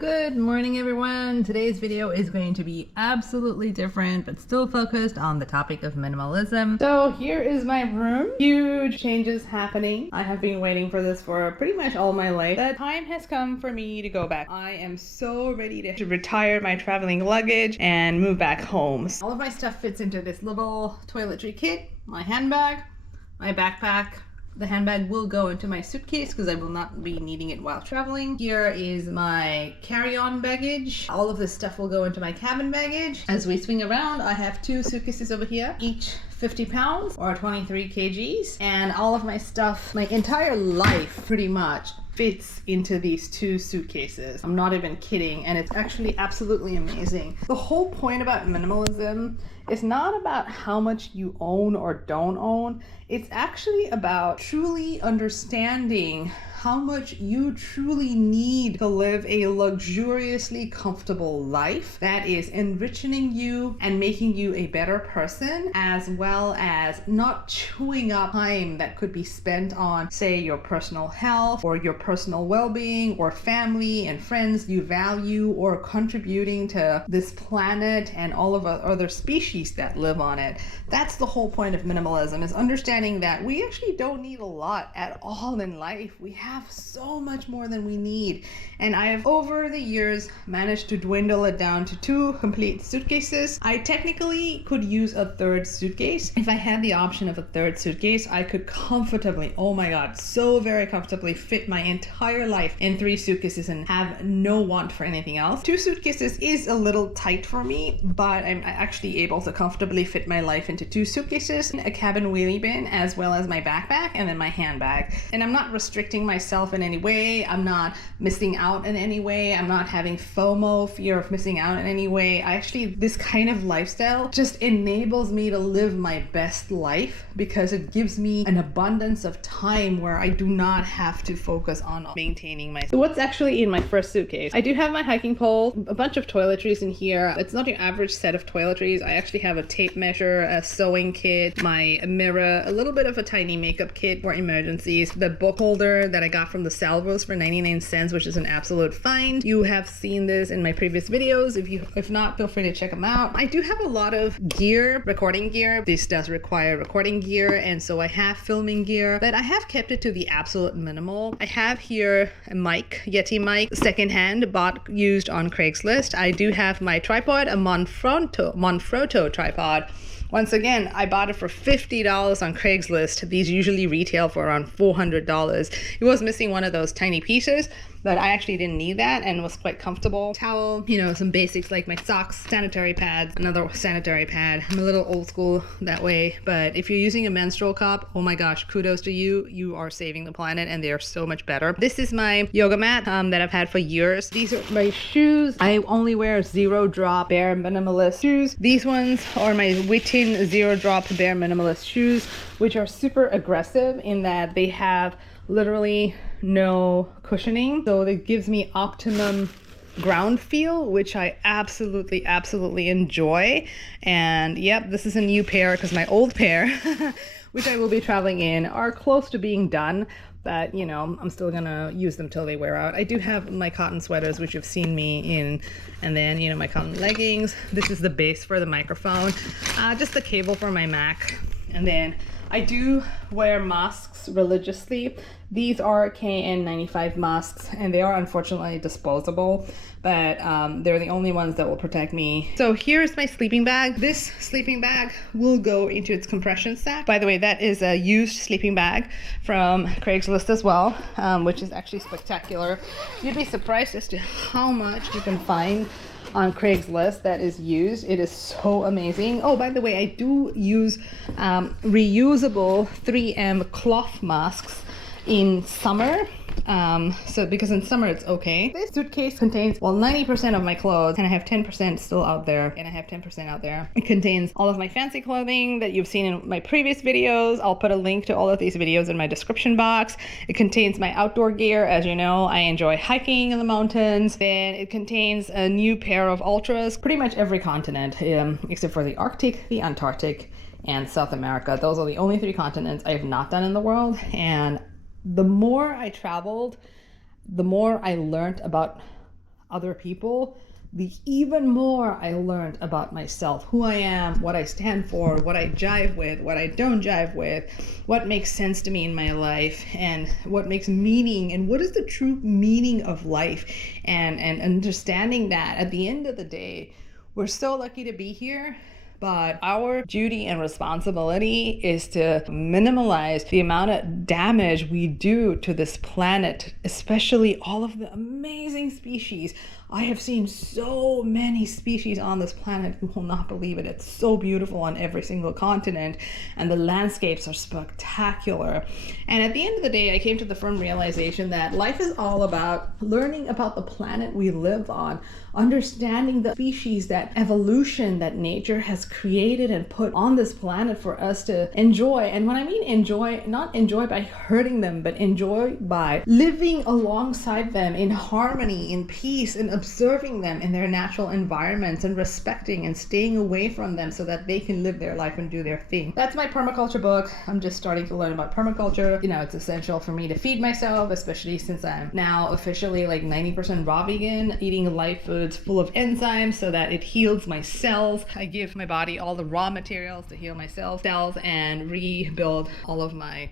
Good morning, everyone. Today's video is going to be absolutely different, but still focused on the topic of minimalism. So here is my room. Huge changes happening. I have been waiting for this for pretty much all my life. The time has come for me to go back. I am so ready to retire my traveling luggage and move back home. All of my stuff fits into this little toiletry kit, my handbag, my backpack. The handbag will go into my suitcase because I will not be needing it while traveling. Here is my carry-on baggage. All of this stuff will go into my cabin baggage. As we swing around, I have two suitcases over here, each 50 pounds or 23 kgs. And all of my stuff, my entire life pretty much, fits into these two suitcases. I'm not even kidding, and it's actually absolutely amazing. The whole point about minimalism is not about how much you own or don't own. It's actually about truly understanding how much you truly need to live a luxuriously comfortable life that is enriching you and making you a better person, as well as not chewing up time that could be spent on, say, your personal health or your personal well-being or family and friends you value, or contributing to this planet and all of our other species that live on it. That's the whole point of minimalism, is understanding that we actually don't need a lot at all in life. We have so much more than we need. And I have over the years managed to dwindle it down to two complete suitcases. I technically could use a third suitcase. If I had the option of a third suitcase, I could comfortably, oh my god, so very comfortably fit my entire life in three suitcases and have no want for anything else. Two suitcases is a little tight for me, but I'm actually able to comfortably fit my life into two suitcases, a cabin wheelie bin, as well as my backpack and then my handbag. And I'm not restricting myself in any way. I'm not missing out in any way. I'm not having FOMO, fear of missing out in any way. This kind of lifestyle just enables me to live my best life because it gives me an abundance of time where I do not have to focus on maintaining my... So what's actually in my first suitcase? I do have my hiking pole, a bunch of toiletries in here. It's not your average set of toiletries. I actually have a tape measure, a sewing kit, my mirror, a little bit of a tiny makeup kit for emergencies, the book holder that I got from the Salvos for 99 cents, which is an absolute find. You have seen this in my previous videos. If not, feel free to check them out. I do have a lot of gear, recording gear. This does require recording gear, and so I have filming gear, but I have kept it to the absolute minimal. I have here a mic, Yeti mic, secondhand, bought used on Craigslist. I do have my tripod, a Manfrotto tripod. Once again, I bought it for $50 on Craigslist. These usually retail for around $400. It was missing one of those tiny pieces, but I actually didn't need that and was quite comfortable. Towel, some basics like my socks, sanitary pads, another sanitary pad. I'm a little old school that way, but if you're using a menstrual cup, oh my gosh, kudos to you. You are saving the planet and they are so much better. This is my yoga mat that I've had for years. These are my shoes. I only wear zero drop bare minimalist shoes. These ones are my Wittin zero drop bare minimalist shoes, which are super aggressive in that they have literally no cushioning, so it gives me optimum ground feel, which I absolutely enjoy. And yep, this is a new pair because my old pair which I will be traveling in are close to being done, but I'm still gonna use them till they wear out. I do have my cotton sweaters, which you've seen me in, and then my cotton leggings. This is the base for the microphone, just the cable for my Mac, and then I do wear masks religiously. These are KN95 masks, and they are unfortunately disposable, but they're the only ones that will protect me. So here's my sleeping bag. This sleeping bag will go into its compression sack. By the way, that is a used sleeping bag from Craigslist as well, which is actually spectacular. You'd be surprised as to how much you can find on Craigslist that is used. It is so amazing. Oh, by the way, I do use reusable 3M cloth masks in summer. So because in summer it's okay. This suitcase contains, 90% of my clothes, and I have 10% still out there, and I have 10% out there. It contains all of my fancy clothing that you've seen in my previous videos. I'll put a link to all of these videos in my description box. It contains my outdoor gear. As you know, I enjoy hiking in the mountains. Then it contains a new pair of Ultras, pretty much every continent, except for the Arctic, the Antarctic, and South America. Those are the only 3 continents I have not done in the world, and the more I traveled, the more I learned about other people, the even more I learned about myself, who I am, what I stand for, what I jive with, what I don't jive with, what makes sense to me in my life, and what makes meaning, and what is the true meaning of life, and understanding that at the end of the day, we're so lucky to be here. But our duty and responsibility is to minimize the amount of damage we do to this planet, especially all of the amazing species. I have seen so many species on this planet. You will not believe it. It's so beautiful on every single continent, and the landscapes are spectacular. And at the end of the day, I came to the firm realization that life is all about learning about the planet we live on, understanding the species, that evolution that nature has created and put on this planet for us to enjoy. And when I mean enjoy, not enjoy by hurting them, but enjoy by living alongside them in harmony, in peace, and observing them in their natural environments, and respecting and staying away from them so that they can live their life and do their thing. That's my permaculture book. I'm just starting to learn about permaculture. You know, it's essential for me to feed myself, especially since I'm now officially like 90% raw vegan, eating live foods full of enzymes so that it heals my cells. I give my body all the raw materials to heal my cells and rebuild all of my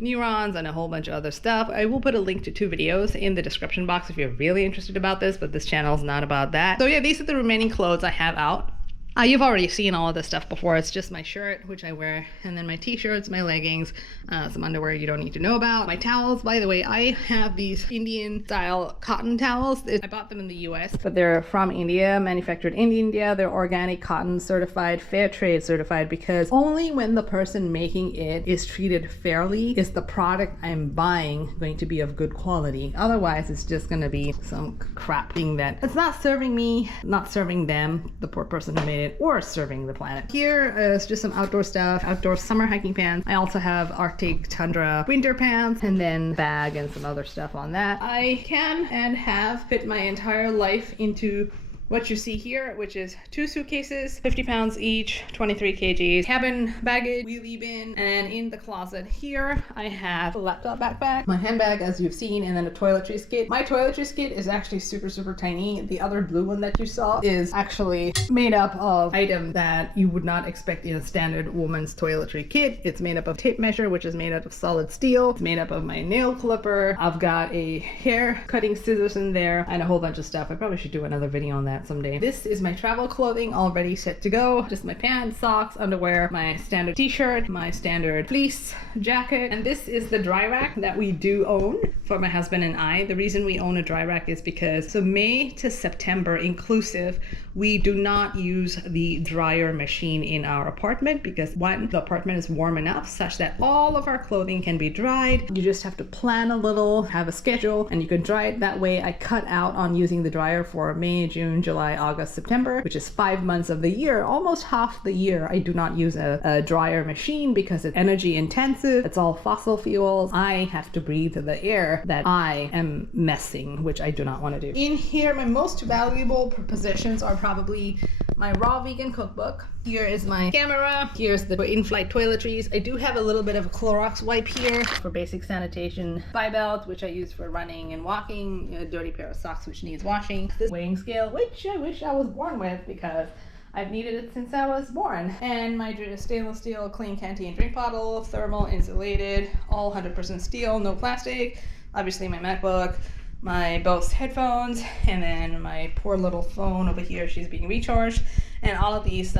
neurons and a whole bunch of other stuff. I will put a link to 2 videos in the description box if you're really interested about this, but this channel is not about that. So yeah, these are the remaining clothes I have out. You've already seen all of this stuff before. It's just my shirt, which I wear, and then my t-shirts, my leggings, some underwear you don't need to know about. My towels, by the way, I have these Indian style cotton towels. I bought them in the US, but they're from India, manufactured in India. They're organic cotton certified, fair trade certified, because only when the person making it is treated fairly is the product I'm buying going to be of good quality. Otherwise, it's just gonna be some crap thing that it's not serving me, not serving them, the poor person who made it, or serving the planet. Here is just some outdoor stuff, outdoor summer hiking pants. I also have Arctic Tundra winter pants, and then bag and some other stuff on that. I can and have fit my entire life into what you see here, which is 2 suitcases, 50 pounds each, 23 kgs, cabin baggage, wheelie bin, and in the closet here, I have a laptop backpack, my handbag, as you've seen, and then a toiletries kit. My toiletries kit is actually super, super tiny. The other blue one that you saw is actually made up of items that you would not expect in a standard woman's toiletry kit. It's made up of tape measure, which is made out of solid steel. It's made up of my nail clipper. I've got a hair cutting scissors in there, and a whole bunch of stuff. I probably should do another video on that someday. This is my travel clothing already set to go. Just my pants, socks, underwear, my standard t-shirt, my standard fleece jacket, and this is the dry rack that we do own for my husband and I. The reason we own a dry rack is because so May to September inclusive, we do not use the dryer machine in our apartment because one, the apartment is warm enough such that all of our clothing can be dried. You just have to plan a little, have a schedule, and you can dry it that way. I cut out on using the dryer for May, June, July, August, September, which is 5 months of the year. Almost half the year I do not use a dryer machine because it's energy intensive. It's all fossil fuels. I have to breathe the air that I am messing, which I do not want to do. In here, my most valuable possessions are probably my raw vegan cookbook. Here is my camera. Here's the in-flight toiletries. I do have a little bit of a Clorox wipe here for basic sanitation. Thigh belt, which I use for running and walking. A dirty pair of socks, which needs washing. This weighing scale, which I wish I was born with because I've needed it since I was born. And my stainless steel clean canteen drink bottle, thermal, insulated, all 100% steel, no plastic. Obviously my MacBook, my Bose headphones, and then my poor little phone over here, she's being recharged. And all of these,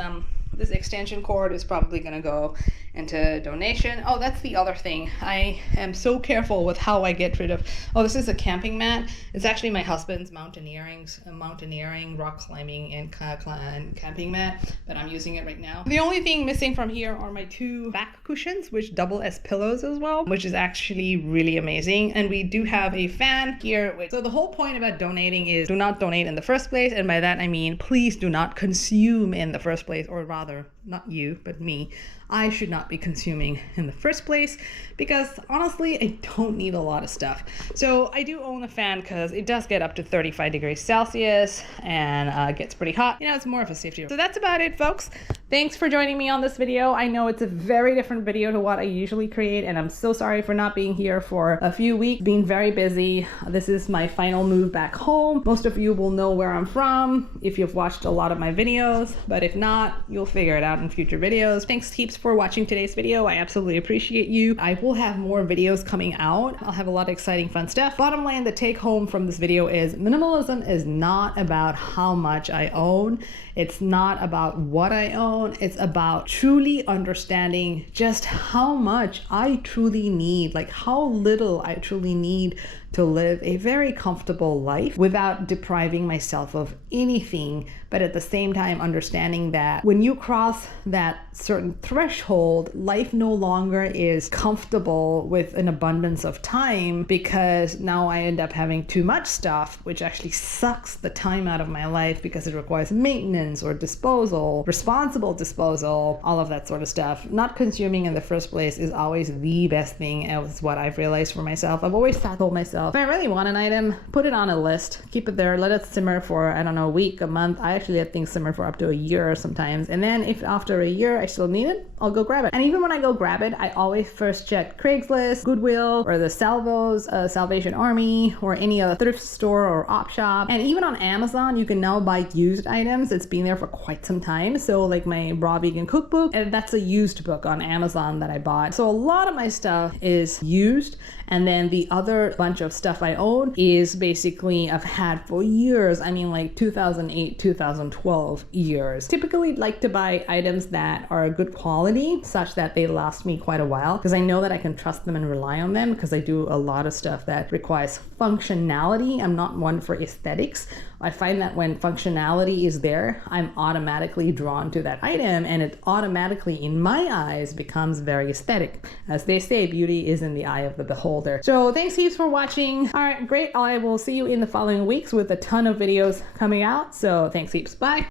this extension cord is probably gonna go into donation. Oh, that's the other thing. I am so careful with how I get rid of, oh, this is a camping mat. It's actually my husband's mountaineering, rock climbing, and camping mat, but I'm using it right now. The only thing missing from here are my 2 back cushions, which double as pillows as well, which is actually really amazing. And we do have a fan here. So the whole point about donating is do not donate in the first place. And by that, I mean, please do not consume in the first place, or rather, not you, but me. I should not be consuming in the first place, because honestly, I don't need a lot of stuff. So I do own a fan because it does get up to 35 degrees Celsius and gets pretty hot. You know, it's more of a safety. So that's about it, folks. Thanks for joining me on this video. I know it's a very different video to what I usually create, and I'm so sorry for not being here for a few weeks, being very busy. This is my final move back home. Most of you will know where I'm from if you've watched a lot of my videos, but if not, you'll figure it out in future videos. Thanks heaps for watching today's video. I absolutely appreciate you. I will have more videos coming out. I'll have a lot of exciting fun stuff. Bottom line, the take home from this video is minimalism is not about how much I own. It's not about what I own. It's about truly understanding just how much I truly need, like how little I truly need to live a very comfortable life without depriving myself of anything, but at the same time understanding that when you cross that certain threshold, life no longer is comfortable with an abundance of time, because now I end up having too much stuff, which actually sucks the time out of my life because it requires maintenance or disposal, responsible disposal, all of that sort of stuff. Not consuming in the first place is always the best thing, is what I've realized for myself. I've always told myself, if I really want an item, put it on a list, keep it there, let it simmer for, I don't know, a week, a month. I actually let things simmer for up to a year sometimes. And then if after a year I still need it, I'll go grab it. And even when I go grab it, I always first check Craigslist, Goodwill, or the Salvos, Salvation Army, or any other thrift store or op shop. And even on Amazon, you can now buy used items. It's been there for quite some time. So like my raw vegan cookbook, and that's a used book on Amazon that I bought. So a lot of my stuff is used. And then the other bunch of stuff I own is basically I've had for years. I mean, like 2008, 2012 years. Typically like to buy items that are good quality such that they last me quite a while, because I know that I can trust them and rely on them, because I do a lot of stuff that requires functionality. I'm not one for aesthetics. I find that when functionality is there, I'm automatically drawn to that item, and it automatically, in my eyes, becomes very aesthetic. As they say, beauty is in the eye of the beholder. So thanks heaps for watching. All right, great. I will see you in the following weeks with a ton of videos coming out. So thanks heaps. Bye.